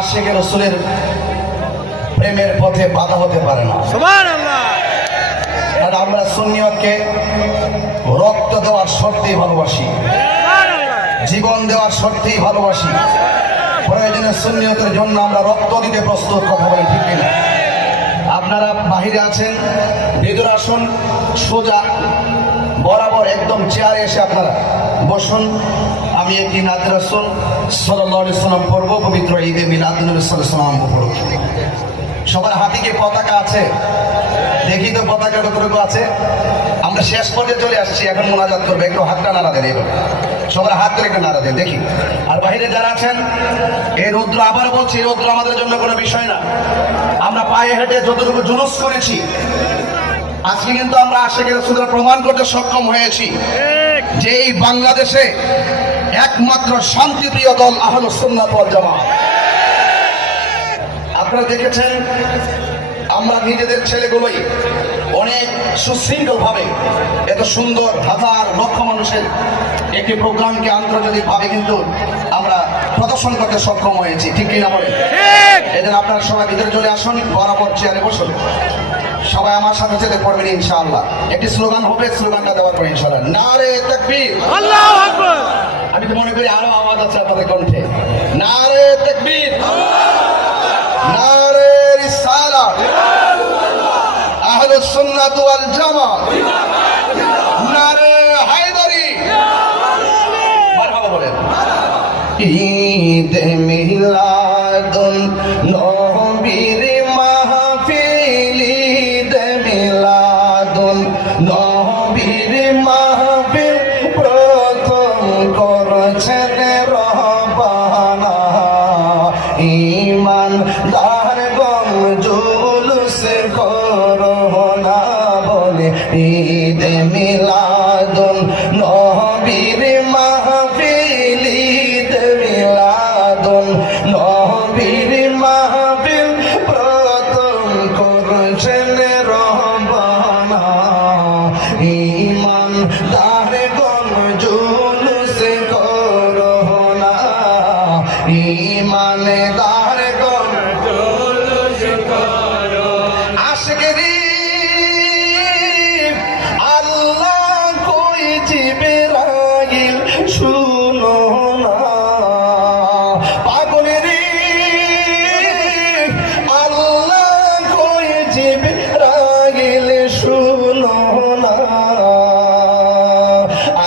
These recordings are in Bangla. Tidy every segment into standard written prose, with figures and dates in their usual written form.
আশিকে রাসূলের প্রেমের পথে বাধা হতে পারে না। সুবহানাল্লাহ। আর আমরা সুন্নিয়তকে রক্ত দেওয়ার শর্তেই ভালোবাসি, জীবন দেওয়ার শর্তেই ভালোবাসি। প্রয়োজনে সুন্নিয়তের জন্য আমরা রক্ত দিতে প্রস্তুত, কথা বলেন ঠিক কিনা? আপনারা বাহিরে আছেন, ভিতরে আসুন, সোজা বরাবর একদম চেয়ারে এসে আপনারা বসুন। আমি একটি নাতে রাসূল সাল্লাল্লাহু আলাইহি সাল্লাম পড়ব, পবিত্র ঈদে মিলাদুন্নবী সাল্লাল্লাহু আলাইহি সাল্লাম পড়ব। সবার হাতে কি পতাকা আছে? দেখি তো পতাকা কতটুকু আছে। আমরা শেষ পর্যায়ে চলে আসছি, এখন মোনাজাত করবে, একটু হাতটা নাড়া দেন, এবার সবার হাত করে একটু নাড়া দেন দেখি। আর বাইরে যারা আছেন, এই রৌদ্র, আবার বলছি, এই রৌদ্র আমাদের জন্য কোনো বিষয় না। আমরা পায়ে হেঁটে যতটুকু জুলুস করেছি, আজকে কিন্তু আমরা আশিকে রাসূলের প্রমাণ করতে সক্ষম হয়েছি যে এই বাংলাদেশে একমাত্র শান্তিপ্রিয় দল আহলুস সুন্নাত ওয়াল জামাত। আপনারা দেখেছেন আমরা নিজেদের ছেলেগুলোই অনেক সুশৃঙ্খল ভাবে এত সুন্দর হাজার লক্ষ মানুষের একটি প্রোগ্রামকে আন্তর্জাতিক ভাবে কিন্তু আমরা প্রদর্শন করতে সক্ষম হয়েছি, ঠিক কিনা বলেন? এই জন্য আপনারা সবাই ভিতরে চলে আসুন, বরাবর চেয়ারে বসুন। সবাই আমার সাথে সাথে পড়বেন ইনশাআল্লাহ। একটি স্লোগান হবে, স্লোগানটা দেওয়ার পর ইনশাআল্লাহ নারে তাকবীর, আল্লাহু আকবার। আমি তো মনে করি আরো আওয়াজ আছে আপনাদের কণ্ঠে। নারে তাকবীর, নারে রিসালাত, আহলুস সুন্নাত ওয়াল জামাত, নারে হায়দারি, মারহাবা বলেন। ঈদ মিলাদুন নবীর মাহফিল, ঈদ মিলাদুন নবীর মাহফিল প্রথম করেছেন রহবানা। ঈমানদার গম জুলুস করোনা বলে ঈদ মিলাদুন নবীর মাহফিল, ঈদ মিলাদুন নবীর মাহফিল প্রথম করেছেন রহবানা। ঈমানদার গম জুলুস করোনা, ঈমানদার গম জুলুস করো। আশিকেরি আল্লাহ কই জিবরাইল শুনো না, পাগলেরি আল্লাহ কই জিবরাইল শুনো না।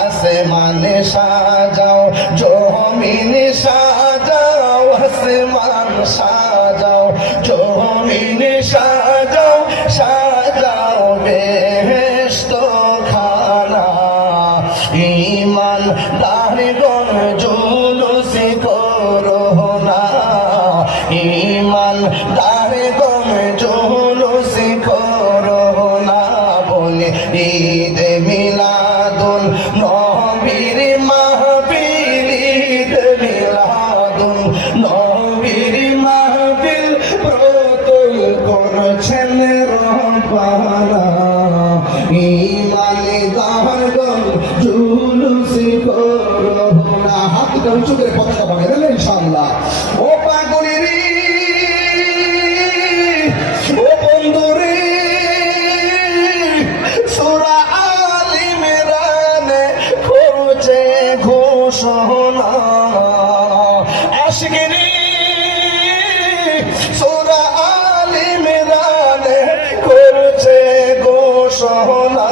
আসমানে সাজাও, জমিন সাজাও, আসমান সাজাও, জমিন সাজাও, সাজাও বেহেশত খানা। ঈমানদার গণ জুলুস করোনা, ঈমানদার গণ জুলুস করোনা বলে ঈদ মিলাদুন নবীর মাহফিল, ঈদ মিলাদুন নবীর মাহফিল প্রথম করেছেন রহবানা। ঈমানদার গণ জুলুস করোনা। হাতটা উঁচু করে পতাকা বানিয়ে দেন ইনশাআল্লাহ। ও পাগলেরি, ও বন্ধুরে, সূরা আল ইমরানে করছে ঘোষণা। আশিকেরি সূরা আল ইমরানে করছে ঘোষণা।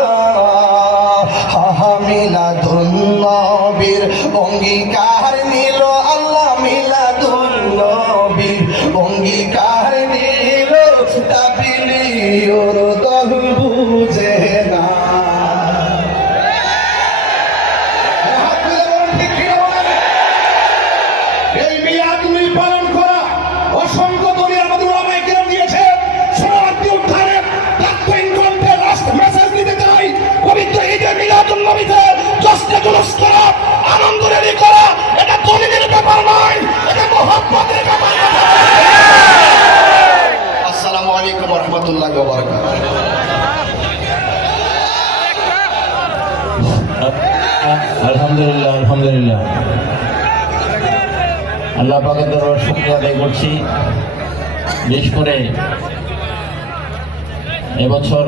মিলাদুন নবীর অঙ্গীকার নিল আল্লাহ, মিলাদুন নবীর অঙ্গীকার নিল, দাবিলি ওর দল বুঝে না। এই মিলাদ পালন করা অসংখ্য দলি আমাদের ওলামায়ে কেরাম দিয়েছে। শরণার্থী উদ্ধারের তাৎক্ষণিক গ্রন্থে লাস্ট মেসেজ দিতে চাই, পবিত্র ঈদে মিলাদুন নবীতে জশ্নে জুলুস করা, আনন্দ রেলি করা, এটা দলিলের ব্যাপার নয়, এটা মুহাব্বতের ব্যাপার। আসসালামু আলাইকুম ওয়া রাহমাতুল্লাহি ওয়া বারাকাতুহু। আলহামদুলিল্লাহ, আলহামদুলিল্লাহ, আল্লাহ পাকের দরবারে শুকরিয়া আদায় করছি। বিশেষ করে এবছর